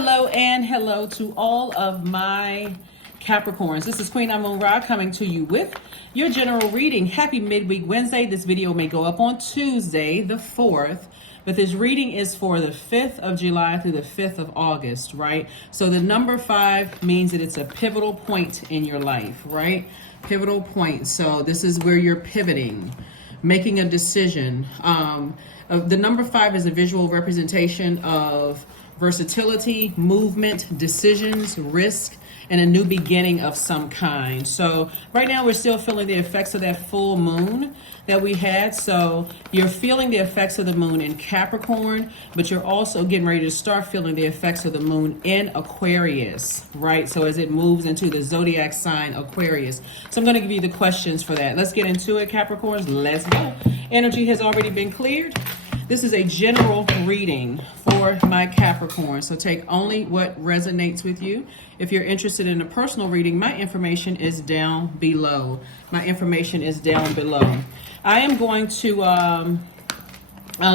hello, and hello to all of my Capricorns. This is Queen Amun Ra coming to you with your general reading. Happy midweek Wednesday. This video may go up on Tuesday, the 4th, but this reading is for the 5th of July through the 5th of August, right? So the number 5 means that it's a pivotal point in your life, right? Pivotal point. So this is where you're pivoting, making a decision. The number 5 is a visual representation of versatility, movement, decisions, risk, and a new beginning of some kind. So right now we're still feeling the effects of that full moon that we had. So you're feeling the effects of the moon in Capricorn, but you're also getting ready to start feeling the effects of the moon in Aquarius, right? So as it moves into the Zodiac sign Aquarius. So I'm going to give you the questions for that. Let's get into it, Capricorns. Let's go. Energy has already been cleared. This is a general reading for my Capricorn, so take only what resonates with you. If you're interested in a personal reading, my information is down below. I am going to,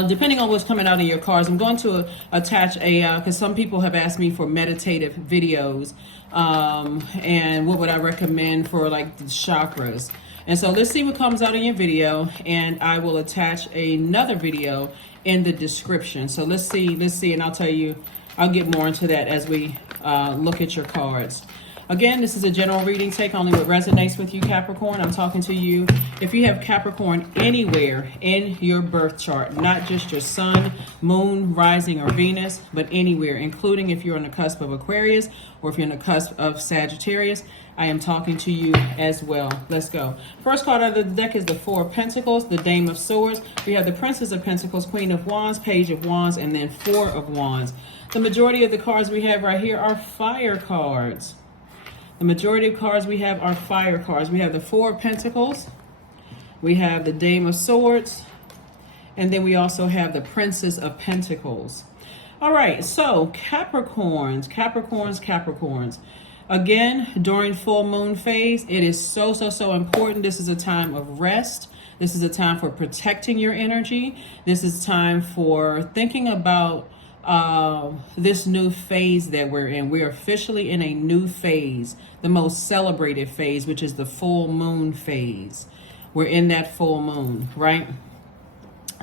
depending on what's coming out in your cards, I'm going to attach because some people have asked me for meditative videos, and what would I recommend for like the chakras. And so let's see what comes out in your video, and I will attach another video in the description. So let's see, and I'll tell you, I'll get more into that as we look at your cards. Again, this is a general reading. Take only what resonates with you, Capricorn. I'm talking to you if you have Capricorn anywhere in your birth chart, not just your sun, moon, rising, or Venus, but anywhere, including if you're on the cusp of Aquarius or if you're on the cusp of Sagittarius. I am talking to you as well. Let's go. First card out of the deck is the Four of Pentacles, the Dame of Swords. We have the Princess of Pentacles, Queen of Wands, Page of Wands, and then Four of Wands. The majority of the cards we have right here are fire cards. The majority of cards we have are fire cards. We have the Four of Pentacles, we have the Dame of Swords, and then we also have the Princess of Pentacles. All right, so Capricorns. Again, during full moon phase, it is so important. This is a time of rest. This is a time for protecting your energy. This is time for thinking about this new phase that we're in. We're officially in a new phase, the most celebrated phase, which is the full moon phase. We're in that full moon, right?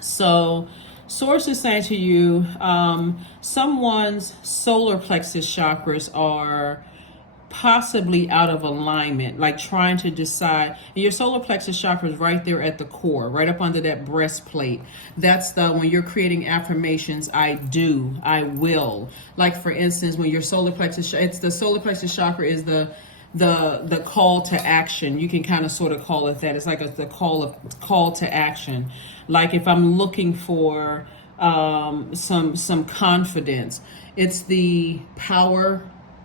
So Source is saying to you, someone's solar plexus chakras are possibly out of alignment, like trying to decide. And your solar plexus chakra is right there at the core, right up under that breastplate. That's the when you're creating affirmations. I do, I will. Like for instance, when your solar plexus, it's the solar plexus chakra is the call to action. You can kind of sort of call it that. It's like the call to action. Like if I'm looking for some confidence, it's the power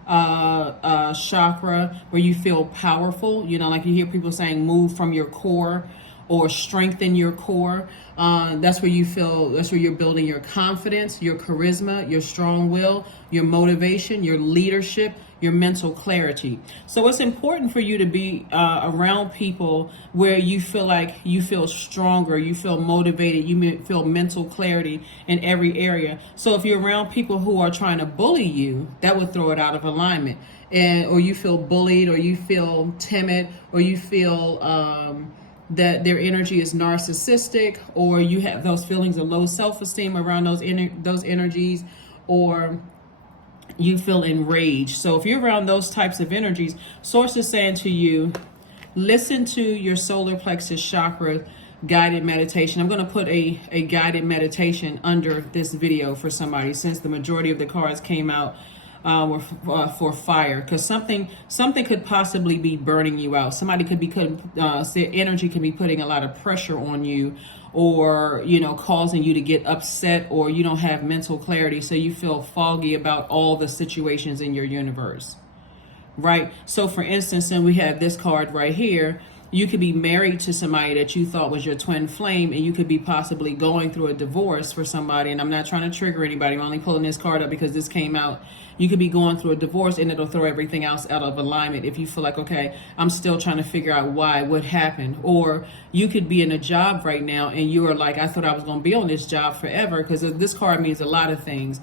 chakra where you feel powerful. You know, like you hear people saying move from your core or strengthen your core. That's where you feel, that's where you're building your confidence, your charisma, your strong will, your motivation, your leadership, your mental clarity. So it's important for you to be around people where you feel like you feel stronger, you feel motivated, you feel mental clarity in every area. So if you're around people who are trying to bully you, that would throw it out of alignment. Or you feel bullied, or you feel timid, or you feel that their energy is narcissistic, or you have those feelings of low self-esteem around those energies, or you feel enraged. So if you're around those types of energies, Source is saying to you, listen to your solar plexus chakra guided meditation. I'm going to put a guided meditation under this video for somebody, since the majority of the cards came out were for fire, because something could possibly be burning you out. Somebody could be energy can be putting a lot of pressure on you, or you know, causing you to get upset, or you don't have mental clarity, so you feel foggy about all the situations in your universe, right? So for instance, and we have this card right here, you could be married to somebody that you thought was your twin flame, and you could be possibly going through a divorce for somebody. And I'm not trying to trigger anybody, I'm only pulling this card up because this came out. You could be going through a divorce, and it'll throw everything else out of alignment if you feel like, okay, I'm still trying to figure out what happened. Or you could be in a job right now and you are like, I thought I was going to be on this job forever, because this card means a lot of things.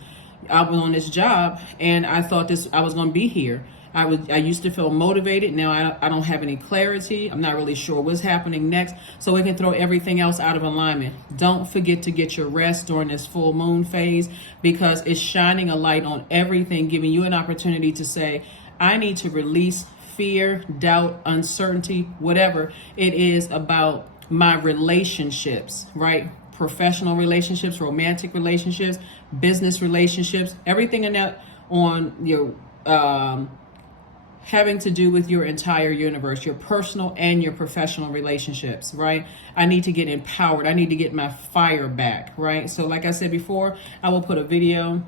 I was on this job and I thought I was going to be here. I used to feel motivated. Now I don't have any clarity. I'm not really sure what's happening next. So it can throw everything else out of alignment. Don't forget to get your rest during this full moon phase, because it's shining a light on everything, giving you an opportunity to say, I need to release fear, doubt, uncertainty, whatever it is about my relationships, right? Professional relationships, romantic relationships, business relationships, everything in that on your having to do with your entire universe, your personal and your professional relationships, right? I need to get empowered. I need to get my fire back, right? So like I said before, I will put a video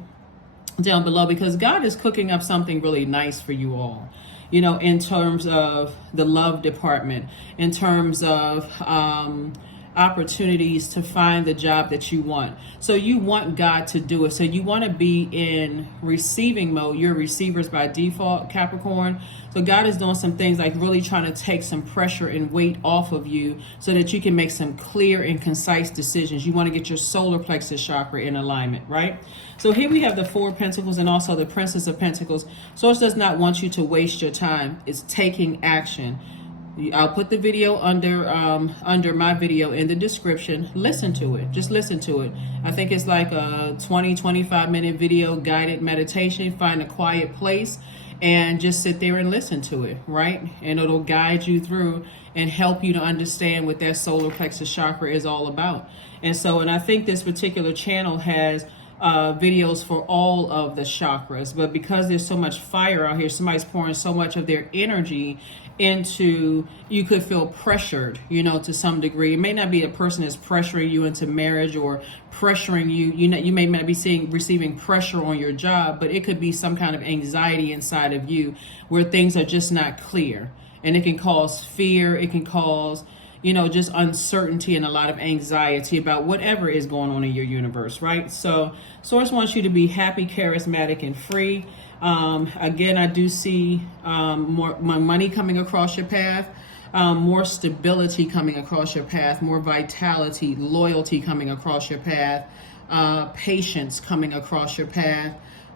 down below, because God is cooking up something really nice for you all, you know, in terms of the love department, in terms of opportunities to find the job that you want. So you want God to do it. So you want to be in receiving mode. You're receivers by default, Capricorn. So God is doing some things like really trying to take some pressure and weight off of you so that you can make some clear and concise decisions. You want to get your solar plexus chakra in alignment, right? So here we have the Four of Pentacles and also the Princess of Pentacles. Source does not want you to waste your time. It's taking action. I'll put the video under my video in the description. Listen to it. Just listen to it. I think it's like a 20-25 minute video guided meditation. Find a quiet place and just sit there and listen to it, right? And it'll guide you through and help you to understand what that solar plexus chakra is all about. And I think this particular channel has videos for all of the chakras, but because there's so much fire out here, somebody's pouring so much of their energy into, you could feel pressured, you know, to some degree. It may not be a person that's pressuring you into marriage or pressuring you, you may not be receiving pressure on your job, but it could be some kind of anxiety inside of you where things are just not clear, and it can cause fear. It can cause, you know, just uncertainty and a lot of anxiety about whatever is going on in your universe, right? So Source wants you to be happy, charismatic, and free. Again, I do see more money coming across your path, more stability coming across your path, more vitality, loyalty coming across your path, patience coming across your path,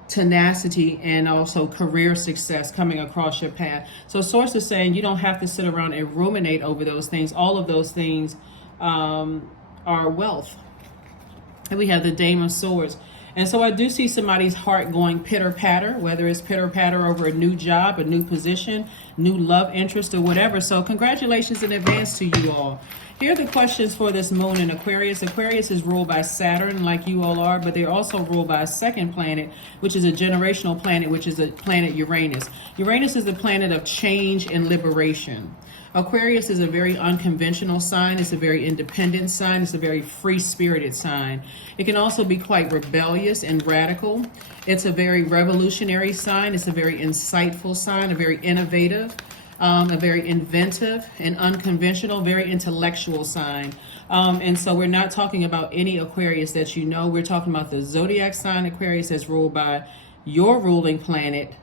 tenacity, and also career success coming across your path. So Source is saying you don't have to sit around and ruminate over those things. All of those things are wealth. And we have the Dame of Swords. And so I do see somebody's heart going pitter-patter, whether it's pitter-patter over a new job, a new position, new love interest, or whatever. So congratulations in advance to you all. Here are the questions for this moon in Aquarius. Aquarius is ruled by Saturn, like you all are, but they're also ruled by a second planet, which is a generational planet, which is a planet Uranus. Uranus is the planet of change and liberation. Aquarius is a very unconventional sign. It's a very independent sign. It's a very free-spirited sign. It can also be quite rebellious and radical. It's a very revolutionary sign. It's a very insightful sign, a very innovative, a very inventive and unconventional, very intellectual sign. And so we're not talking about any Aquarius that you know. We're talking about the Zodiac sign Aquarius that's ruled by your ruling planet,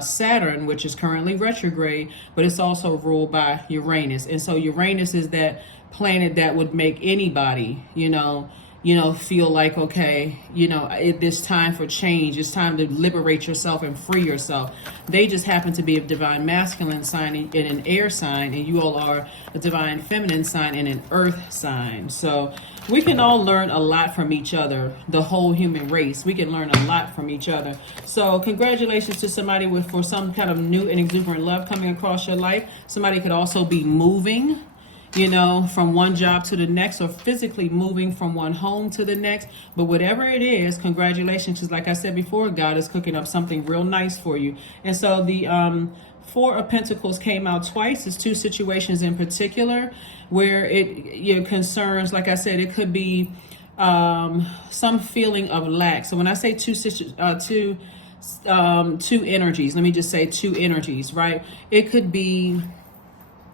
Saturn, which is currently retrograde, but it's also ruled by Uranus. And so Uranus is that planet that would make anybody, feel like, okay, it's time for change. It's time to liberate yourself and free yourself. They just happen to be a divine masculine sign and an air sign, and you all are a divine feminine sign and an earth sign. So we can all learn a lot from each other, the whole human race. We can learn a lot from each other. So congratulations to somebody for some kind of new and exuberant love coming across your life. Somebody could also be moving, from one job to the next, or physically moving from one home to the next. But whatever it is, congratulations, because like I said before, God is cooking up something real nice for you. And so the Four of Pentacles came out twice. It's two situations in particular where it concerns, like I said, it could be some feeling of lack. So when I say two energies, let me just say two energies, right? It could be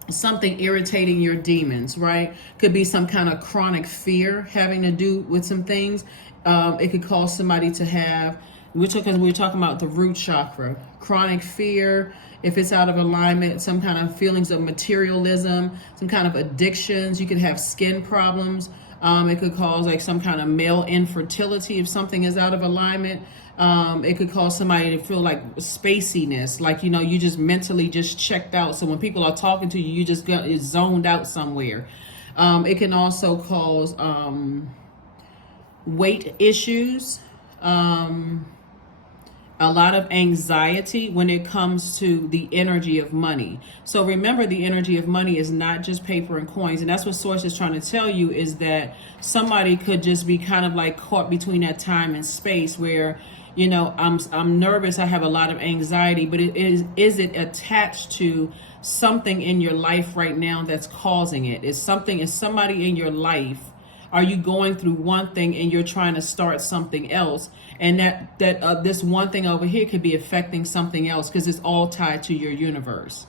something irritating your demons, right? Could be some kind of chronic fear having to do with some things. It could cause somebody to have, we're talking about the root chakra, chronic fear. If it's out of alignment, some kind of feelings of materialism, some kind of addictions. You could have skin problems. It could cause like some kind of male infertility if something is out of alignment. It could cause somebody to feel like spaciness, like, you know, you just mentally just checked out. So when people are talking to you, you just got zoned out somewhere. It can also cause weight issues, a lot of anxiety when it comes to the energy of money. So remember, the energy of money is not just paper and coins. And that's what Source is trying to tell you, is that somebody could just be kind of like caught between that time and space where, you know, I'm nervous, I have a lot of anxiety, but is it attached to something in your life right now that's causing it? Is somebody in your life? Are you going through one thing and you're trying to start something else? And that this one thing over here could be affecting something else, because it's all tied to your universe.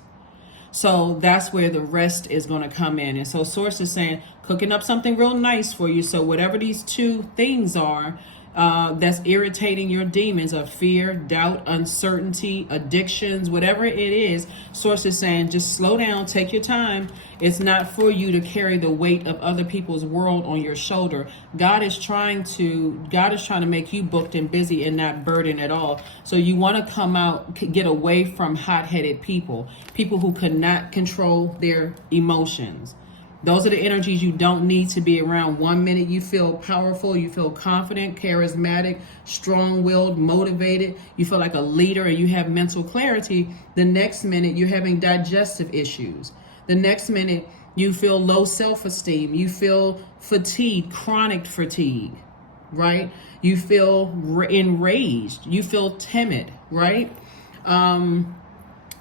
So that's where the rest is going to come in. And so Source is saying, cooking up something real nice for you. So whatever these two things are, that's irritating your demons of fear, doubt, uncertainty, addictions, whatever it is, Source is saying, just slow down, take your time. It's not for you to carry the weight of other people's world on your shoulder. God is trying to make you booked and busy and not burdened at all. So you want to come out, get away from hot-headed people who cannot control their emotions. Those are the energies you don't need to be around. 1 minute you feel powerful, you feel confident, charismatic, strong-willed, motivated. You feel like a leader and you have mental clarity. The next minute you're having digestive issues. The next minute you feel low self-esteem. You feel fatigue, chronic fatigue, right? You feel enraged. You feel timid, right?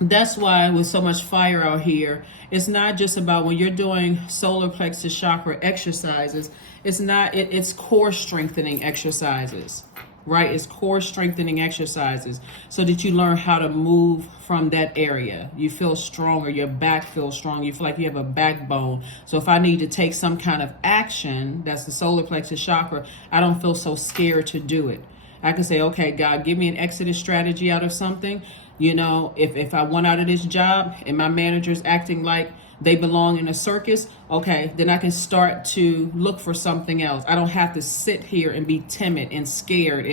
That's why with so much fire out here, it's not just about when you're doing solar plexus chakra exercises, it's core strengthening exercises, right? It's core strengthening exercises so that you learn how to move from that area. You feel stronger, your back feels strong, you feel like you have a backbone. So if I need to take some kind of action, that's the solar plexus chakra, I don't feel so scared to do it. I can say, okay, God, give me an exit strategy out of something. You know, if I want out of this job and my manager's acting like they belong in a circus, okay, then I can start to look for something else. I don't have to sit here and be timid and scared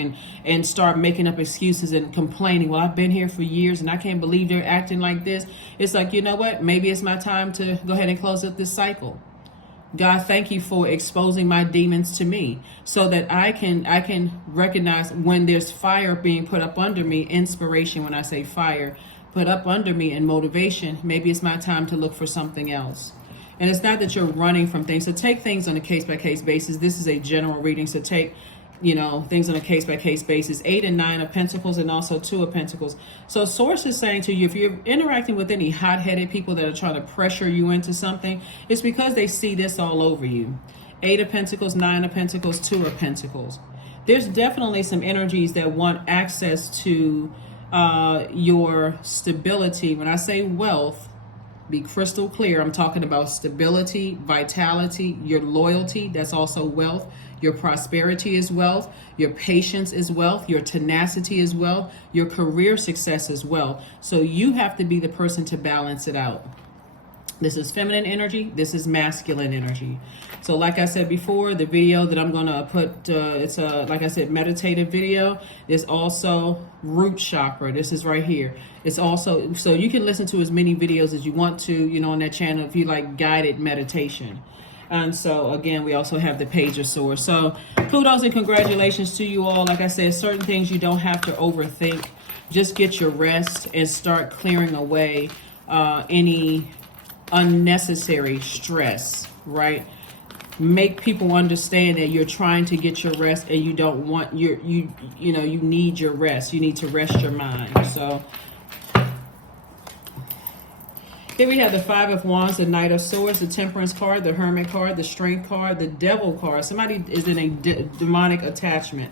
and start making up excuses and complaining. Well, I've been here for years and I can't believe they're acting like this. It's like, you know what? Maybe it's my time to go ahead and close up this cycle. God, thank you for exposing my demons to me so that I can recognize when there's fire being put up under me, inspiration, when I say fire, put up under me, and motivation. Maybe it's my time to look for something else. And it's not that you're running from things. So take things on a case-by-case basis. This is a general reading, so take, you know, things on a case-by-case basis. 8 and 9 of Pentacles and also 2 of Pentacles. So Source is saying to you, if you're interacting with any hot-headed people that are trying to pressure you into something, it's because they see this all over you. 8 of Pentacles, 9 of Pentacles, 2 of Pentacles. There's definitely some energies that want access to your stability. When I say wealth, be crystal clear, I'm talking about stability, vitality, your loyalty, that's also wealth. Your prosperity is wealth. Your patience is wealth. Your tenacity is wealth. Your career success is wealth. So you have to be the person to balance it out. This is feminine energy. This is masculine energy. So like I said before, the video that I'm going to put, it's a, like I said, meditative video. There's also root chakra. This is right here. It's also, so you can listen to as many videos as you want to, you know, on that channel if you like guided meditation. And so, again, we also have the Page of Swords. So, kudos and congratulations to you all. Like I said, certain things you don't have to overthink. Just get your rest and start clearing away any unnecessary stress, right? Make people understand that you're trying to get your rest and you don't want you need your rest. You need to rest your mind. So, here we have the 5 of Wands, the Knight of Swords, the Temperance card, the Hermit card, the Strength card, the Devil card. Somebody is in a demonic attachment.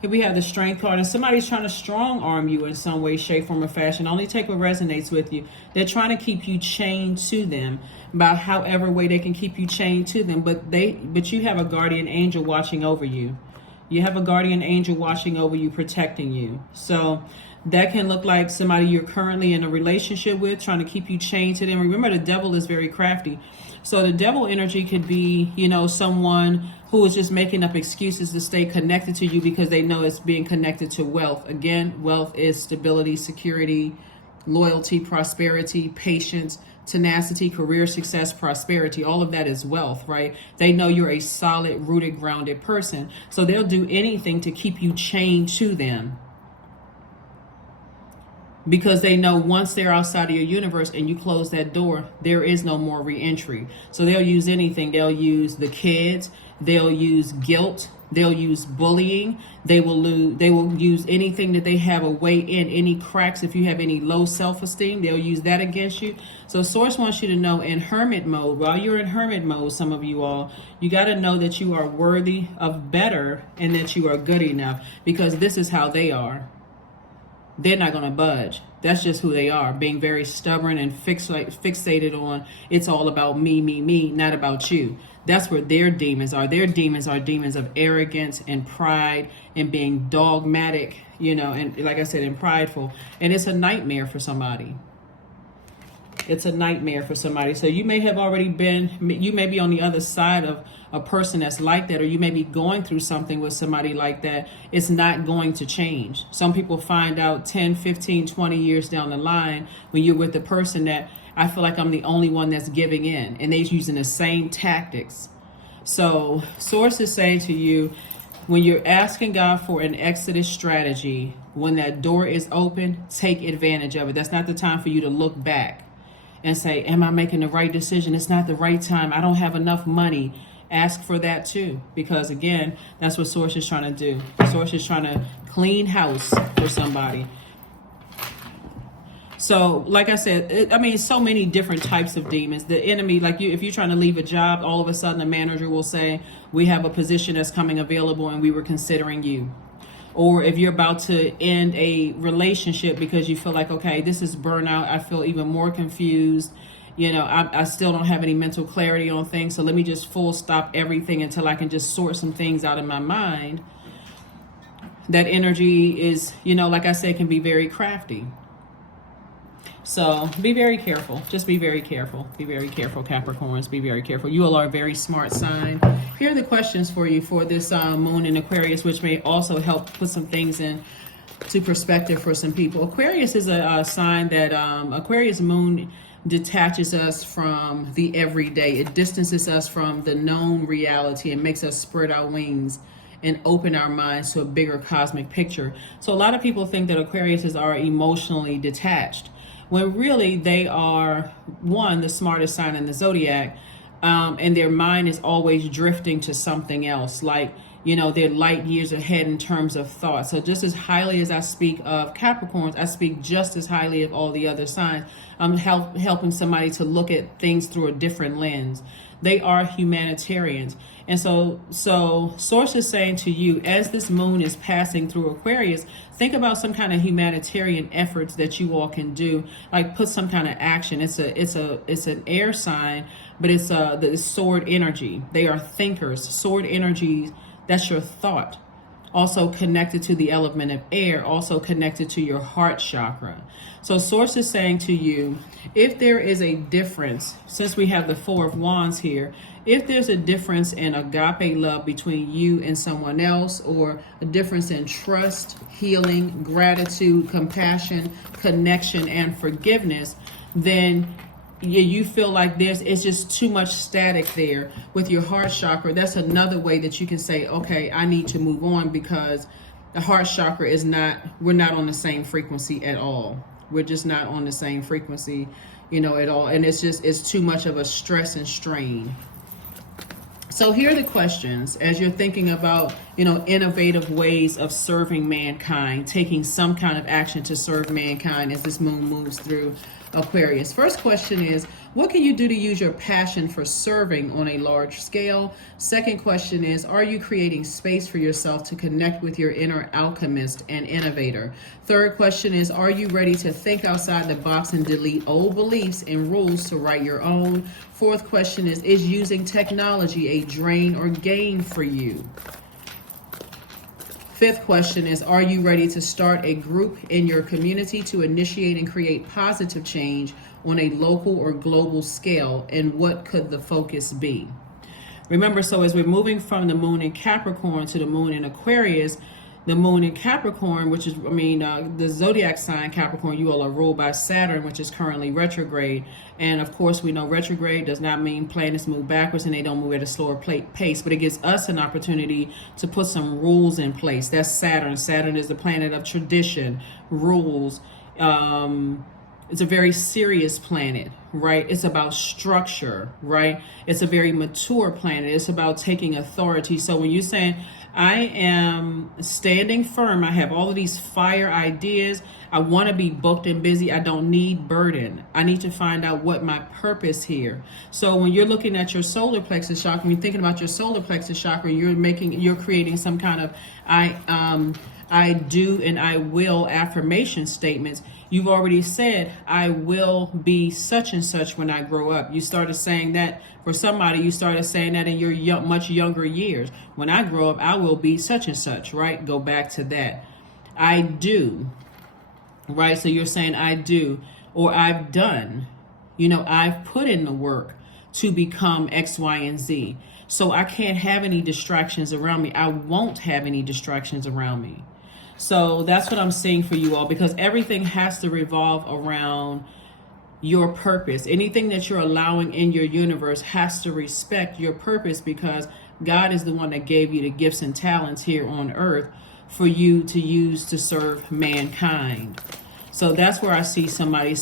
Here we have the Strength card, and somebody's trying to strong arm you in some way, shape, form, or fashion. Only take what resonates with you. They're trying to keep you chained to them, about however way they can keep you chained to them. But you have a guardian angel watching over you. You have a guardian angel watching over you, protecting you. So That can look like somebody you're currently in a relationship with, trying to keep you chained to them. Remember, the devil is very crafty. So the devil energy could be, you know, someone who is just making up excuses to stay connected to you because they know it's being connected to wealth. Again, wealth is stability, security, loyalty, prosperity, patience, tenacity, career success, prosperity. All of that is wealth, right? They know you're a solid, rooted, grounded person. So they'll do anything to keep you chained to them, because they know once they're outside of your universe and you close that door, there is no more re-entry. So they'll use anything. They'll use the kids. They'll use guilt. They'll use bullying. They will use anything that they have a way in, any cracks. If you have any low self-esteem, they'll use that against you. So Source wants you to know, in hermit mode, while you're in hermit mode, some of you all, you got to know that you are worthy of better and that you are good enough, because this is how they are. They're not going to budge. That's just who they are, being very stubborn and fixated on it's all about me, me, me, not about you. That's where their demons are. Their demons are demons of arrogance and pride and being dogmatic, you know, and like I said, and prideful. And it's a nightmare for somebody. It's a nightmare for somebody. So you may have already been, you may be on the other side of a person that's like that, or you may be going through something with somebody like that. It's not going to change. Some people find out 10, 15, 20 years down the line, when you're with the person, that I feel like I'm the only one that's giving in, and they're using the same tactics. So Source is saying to you, when you're asking God for an exodus strategy, when that door is open, take advantage of it. That's not the time for you to look back and say, am I making the right decision? It's not the right time. I don't have enough money. Ask for that too, because again, that's what Source is trying to do. Source is trying to clean house for somebody. So like I said, I mean, so many different types of demons. The enemy, like you, if you're trying to leave a job, all of a sudden the manager will say, we have a position that's coming available and we were considering you. Or if you're about to end a relationship because you feel like, okay, this is burnout, I feel even more confused, you know, I still don't have any mental clarity on things, so let me just full stop everything until I can just sort some things out in my mind. That energy is, you know, like I said, can be very crafty. So be very careful. Just be very careful. Be very careful, Capricorns. Be very careful. You all are a very smart sign. Here are the questions for you for this moon in Aquarius, which may also help put some things in to perspective for some people. Aquarius is a sign that Aquarius moon detaches us from the everyday. It distances us from the known reality and makes us spread our wings and open our minds to a bigger cosmic picture. So a lot of people think that Aquariuses are emotionally detached, when really they are, one, the smartest sign in the zodiac, and their mind is always drifting to something else. Like, you know, they're light years ahead in terms of thought. So just as highly as I speak of Capricorns, I speak just as highly of all the other signs. I'm helping somebody to look at things through a different lens. They are humanitarians. And so Source is saying to you, as this moon is passing through Aquarius, think about some kind of humanitarian efforts that you all can do. Like put some kind of action. It's an air sign, but it's the sword energy. They are thinkers. Sword energy, that's your thought. Also connected to the element of air, also connected to your heart chakra. So Source is saying to you, if there is a difference, since we have the Four of Wands here, if there's a difference in agape love between you and someone else, or a difference in trust, healing, gratitude, compassion, connection, and forgiveness, then you feel like it's just too much static there with your heart chakra. That's another way that you can say, okay, I need to move on, because the heart chakra is we're not on the same frequency at all. We're just not on the same frequency, you know, at all. And it's too much of a stress and strain. So here are the questions as you're thinking about, you know, innovative ways of serving mankind, taking some kind of action to serve mankind as this moon moves through Aquarius. First question is, what can you do to use your passion for serving on a large scale? Second question is, are you creating space for yourself to connect with your inner alchemist and innovator? Third question is, are you ready to think outside the box and delete old beliefs and rules to write your own? Fourth question is using technology a drain or gain for you? Fifth question is, are you ready to start a group in your community to initiate and create positive change on a local or global scale? And what could the focus be? Remember, so as we're moving from the moon in Capricorn to the moon in Aquarius, the moon in Capricorn, which is, the zodiac sign Capricorn, you all are ruled by Saturn, which is currently retrograde. And of course, we know retrograde does not mean planets move backwards and they don't move at a slower pace, but it gives us an opportunity to put some rules in place. That's Saturn. Saturn is the planet of tradition, rules. It's a very serious planet, right? It's about structure, right? It's a very mature planet. It's about taking authority. So when you're saying, I am standing firm, I have all of these fire ideas, I want to be booked and busy, I don't need burden. I need to find out what my purpose here. So when you're looking at your solar plexus chakra, when you're thinking about your solar plexus chakra, you're creating some kind of I do and I will affirmation statements. You've already said, I will be such and such when I grow up. You started saying that for somebody, you started saying that in your much younger years. When I grow up, I will be such and such, right? Go back to that. I do, right? So you're saying I do, or I've done, I've put in the work to become X, Y, and Z. So I can't have any distractions around me. I won't have any distractions around me. So that's what I'm seeing for you all, because everything has to revolve around your purpose. Anything that you're allowing in your universe has to respect your purpose, because God is the one that gave you the gifts and talents here on earth for you to use to serve mankind. So that's where I see somebody,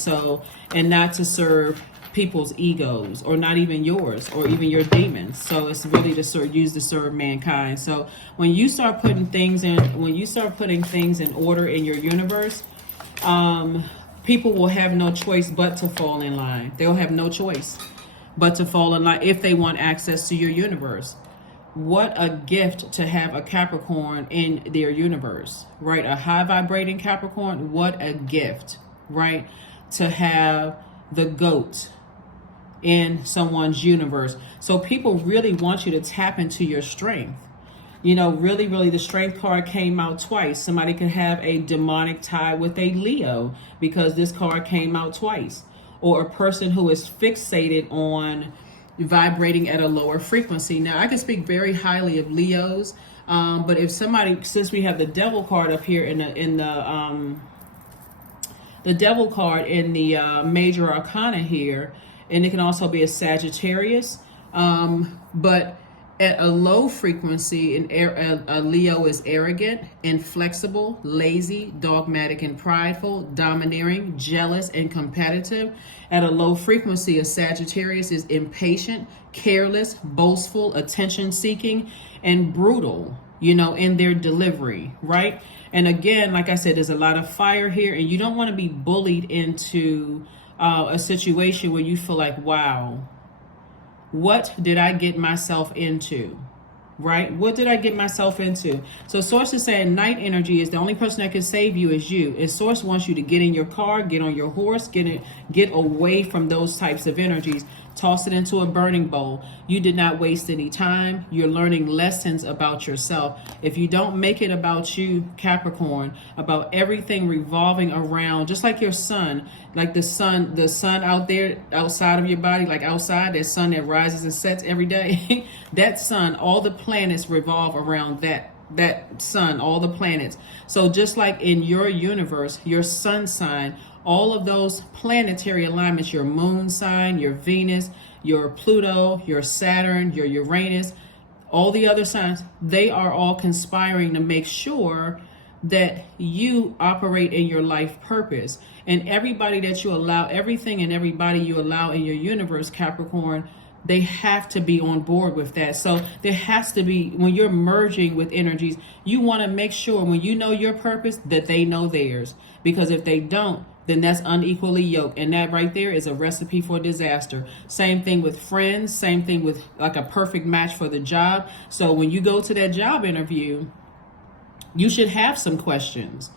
and not to serve people's egos, or not even yours, or even your demons. So it's really to serve mankind. So when you start putting things in order in your universe, people will have no choice but to fall in line. They'll have no choice but to fall in line if they want access to your universe. What a gift to have a Capricorn in their universe, right? A high vibrating Capricorn, what a gift, right? To have the GOAT in someone's universe. So people really want you to tap into your strength. Really, the strength card came out twice. Somebody could have a demonic tie with a Leo because this card came out twice. Or a person who is fixated on vibrating at a lower frequency. Now, I can speak very highly of Leos, but if somebody, since we have the Devil card up here the Devil card in the major arcana here, and it can also be a Sagittarius, but at a low frequency, a Leo is arrogant, inflexible, lazy, dogmatic and prideful, domineering, jealous, and competitive. At a low frequency, a Sagittarius is impatient, careless, boastful, attention-seeking, and brutal, in their delivery, right? And again, like I said, there's a lot of fire here, and you don't want to be bullied into a situation where you feel like, wow, what did I get myself into? Right? What did I get myself into? So Source is saying night energy is the only person that can save you is you. And Source wants you to get in your car, get on your horse, get away from those types of energies. Toss it into a burning bowl. You did not waste any time. You're learning lessons about yourself. If you don't make it about you, Capricorn, about everything revolving around, just like your sun, like the sun out there outside of your body, like outside, that sun that rises and sets every day, that sun, all the planets revolve around that sun, all the planets. So just like in your universe, your sun sign, all of those planetary alignments, your moon sign, your Venus, your Pluto, your Saturn, your Uranus, all the other signs, they are all conspiring to make sure that you operate in your life purpose. And everybody that you allow, everything and everybody you allow in your universe, Capricorn, they have to be on board with that. So there has to be, when you're merging with energies, you want to make sure when you know your purpose that they know theirs. Because if they don't, then that's unequally yoked. And that right there is a recipe for disaster. Same thing with friends, same thing with like a perfect match for the job. So when you go to that job interview, you should have some questions.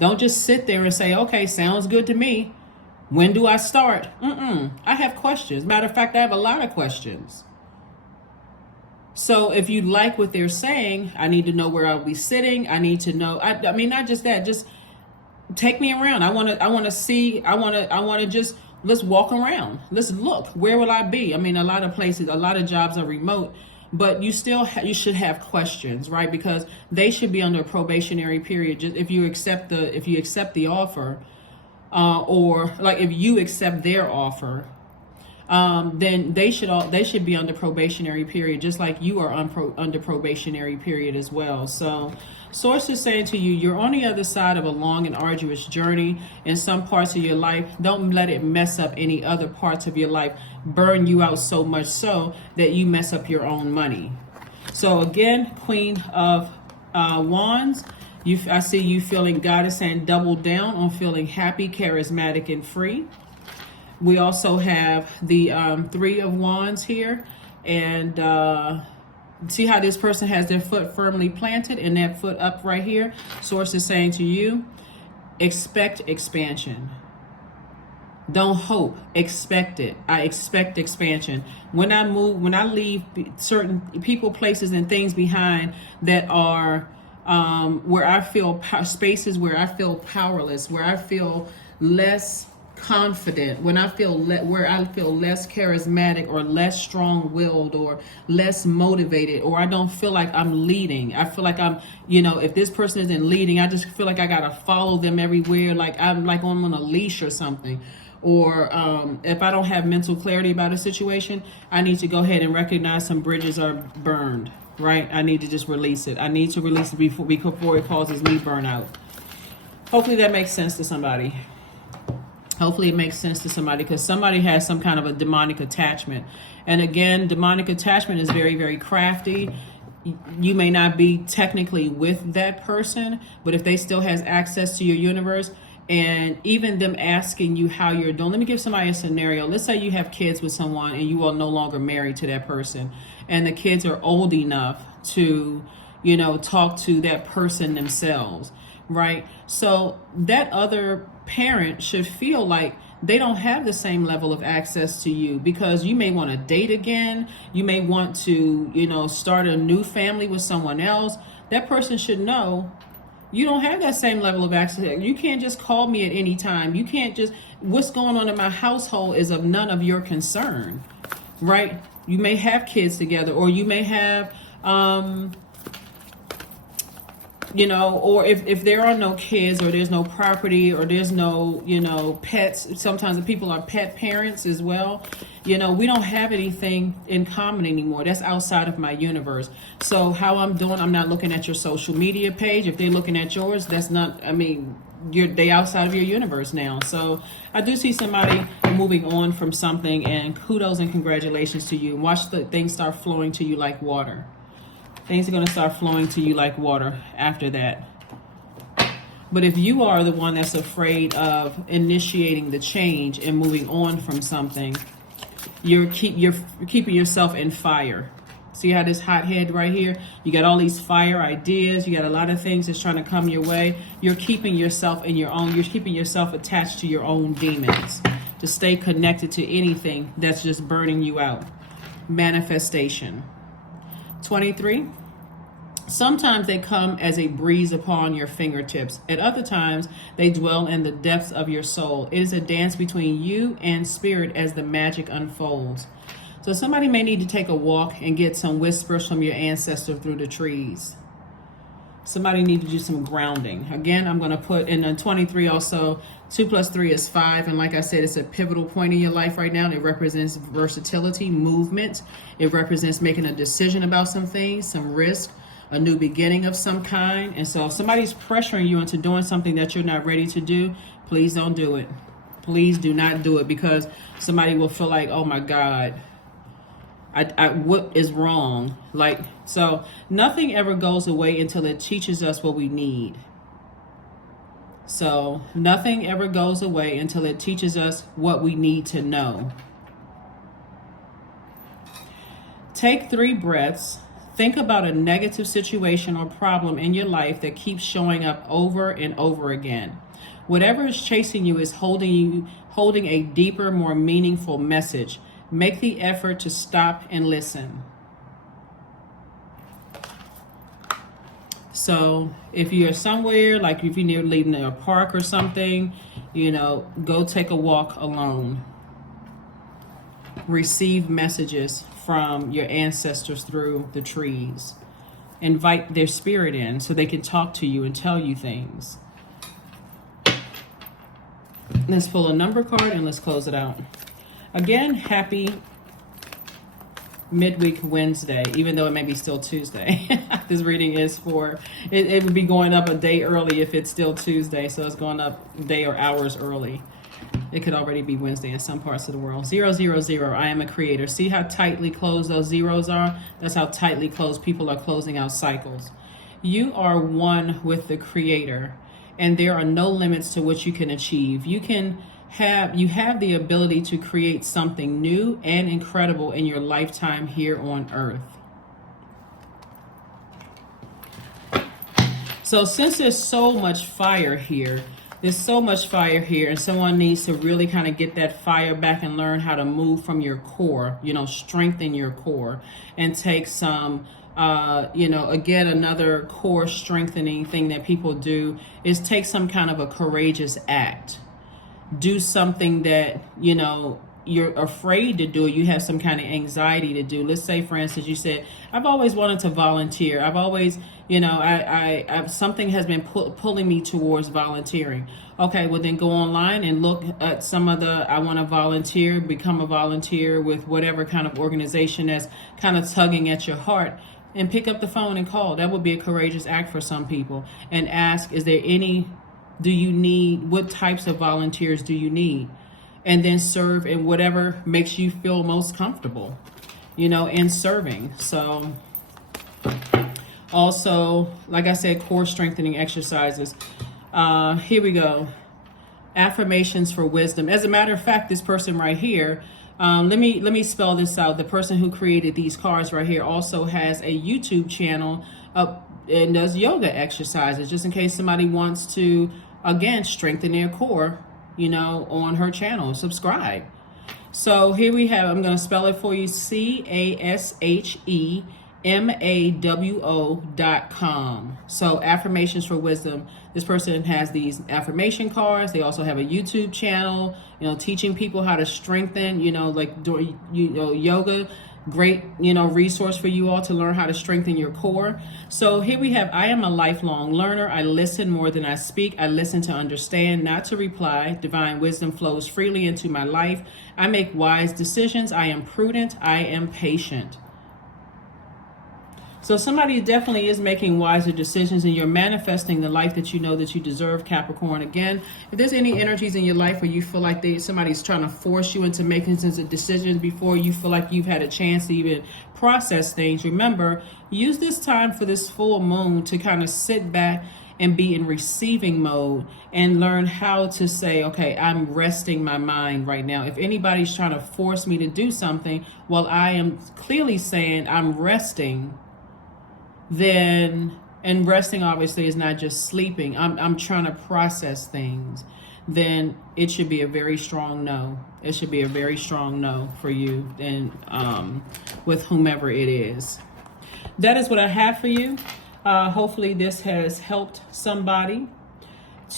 Don't just sit there and say, okay, sounds good to me. When do I start? I have questions. Matter of fact, I have a lot of questions. So if you like what they're saying, I need to know where I'll be sitting. I need to know, I mean, not just that, just take me around. I want to see, I want to just, let's walk around. Let's look, where will I be? I mean, a lot of places, a lot of jobs are remote, but you still, you should have questions, right? Because they should be under a probationary period. Just if you accept the offer, or like if you accept their offer, then they should be under probationary period, just like you are under probationary period as well. So source is saying to you, you're on the other side of a long and arduous journey in some parts of your life. Don't let it mess up any other parts of your life, burn you out so much so that you mess up your own money. So again, Queen of Wands, I see you feeling, God is saying double down on feeling happy, charismatic, and free. We also have the Three of Wands here, and see how this person has their foot firmly planted and that foot up right here. Source is saying to you, expect expansion. Don't hope, expect it. I expect expansion. When I leave certain people, places, and things behind that are where I feel spaces where I feel powerless, where I feel less confident, when I feel where I feel less charismatic or less strong-willed or less motivated, or I don't feel like I'm leading. I feel like I'm, if this person isn't leading, I just feel like I gotta follow them everywhere, like I'm like on a leash or something. Or if I don't have mental clarity about a situation, I need to go ahead and recognize some bridges are burned, right? I need to just release it. I need to release it before it causes me burnout. Hopefully that makes sense to somebody. Hopefully it makes sense to somebody, because somebody has some kind of a demonic attachment. And again, demonic attachment is very, very crafty. You may not be technically with that person, but if they still has access to your universe, and even them asking you how you're doing. Let me give somebody a scenario. Let's say you have kids with someone and you are no longer married to that person, and the kids are old enough to, talk to that person themselves, right? So that other parent should feel like they don't have the same level of access to you, because you may want to date again. You may want to, start a new family with someone else. That person should know you don't have that same level of access. You can't just call me at any time. You can't just, what's going on in my household is of none of your concern, right? You may have kids together, or you may have, or if there are no kids, or there's no property, or there's no, pets. Sometimes the people are pet parents as well. We don't have anything in common anymore. That's outside of my universe. So how I'm doing, I'm not looking at your social media page. If they're looking at yours, that's not, they outside of your universe now. So I do see somebody moving on from something, and kudos and congratulations to you. Watch the things start flowing to you like water. Things are going to start flowing to you like water after that. But if you are the one that's afraid of initiating the change and moving on from something, you're keeping yourself in fire. See how this hot head right here? You got all these fire ideas. You got a lot of things that's trying to come your way. You're keeping yourself you're keeping yourself attached to your own demons to stay connected to anything that's just burning you out. Manifestation. 23. Sometimes they come as a breeze upon your fingertips. At other times, they dwell in the depths of your soul. It is a dance between you and spirit as the magic unfolds. So somebody may need to take a walk and get some whispers from your ancestor through the trees. Somebody need to do some grounding. Again, I'm going to put in a 23 also. 2 plus 3 is 5. And like I said, it's a pivotal point in your life right now. It represents versatility, movement. It represents making a decision about some things, some risk, a new beginning of some kind. And so if somebody's pressuring you into doing something that you're not ready to do, please don't do it. Please do not do it, because somebody will feel like, oh my God, what is wrong? So nothing ever goes away until it teaches us what we need. So nothing ever goes away until it teaches us what we need to know. Take 3 breaths. Think about a negative situation or problem in your life that keeps showing up over and over again. Whatever is chasing you is holding a deeper, more meaningful message. Make the effort to stop and listen. So if you're somewhere, like if you're leaving a park or something, you know, go take a walk alone. Receive messages from your ancestors through the trees. Invite their spirit in so they can talk to you and tell you things. Let's pull a number card and let's close it out. Again, happy midweek Wednesday, even though it may be still Tuesday. This reading is for, it would be going up a day early if it's still Tuesday, so it's going up a day or hours early. It could already be Wednesday in some parts of the world. 000, I am a creator. See how tightly closed those zeros are? That's how tightly closed people are closing out cycles. You are one with the creator, and there are no limits to what you can achieve. You have the ability to create something new and incredible in your lifetime here on earth. So since there's so much fire here, and someone needs to really kind of get that fire back and learn how to move from your core, you know, strengthen your core, and take some, you know, again, another core strengthening thing that people do is take some kind of a courageous act. Do something that, you know, you're afraid to do, you have some kind of anxiety to do. Let's say, for instance, you said, I've always wanted to volunteer. I've always, you know, I something has been pulling me towards volunteering. Okay, well then go online and look at some of the, I want to volunteer, become a volunteer with whatever kind of organization that's kind of tugging at your heart, and pick up the phone and call. That would be a courageous act for some people. And ask, is there any, do you need, what types of volunteers do you need? And then serve in whatever makes you feel most comfortable, you know, in serving. So also, like I said, core strengthening exercises. Here we go. Affirmations for wisdom. As a matter of fact, this person right here, let me spell this out. The person who created these cards right here also has a YouTube channel and does yoga exercises, just in case somebody wants to, again, strengthen their core, you know, on her channel. Subscribe. So here we have, I'm going to spell it for you, CASHEMAWO.com. So affirmations for wisdom. This person has these affirmation cards. They also have a YouTube channel, you know, teaching people how to strengthen, you know, like doing, you know, yoga. Great, you know, resource for you all to learn how to strengthen your core. So here we have, I am a lifelong learner. I listen more than I speak. I listen to understand, not to reply. Divine wisdom flows freely into my life. I make wise decisions. I am prudent. I am patient. So somebody definitely is making wiser decisions, and you're manifesting the life that you know that you deserve, Capricorn. Again, if there's any energies in your life where you feel like somebody's trying to force you into making some decisions before you feel like you've had a chance to even process things, remember, use this time for this full moon to kind of sit back and be in receiving mode and learn how to say, okay, I'm resting my mind right now. If anybody's trying to force me to do something, well, I am clearly saying I'm resting. Then, and resting obviously is not just sleeping, I'm trying to process things, then it should be a very strong no. It should be a very strong no for you, and with whomever it is. That is what I have for you. Hopefully this has helped somebody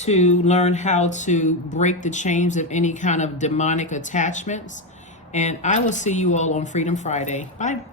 to learn how to break the chains of any kind of demonic attachments. And I will see you all on Freedom Friday. Bye.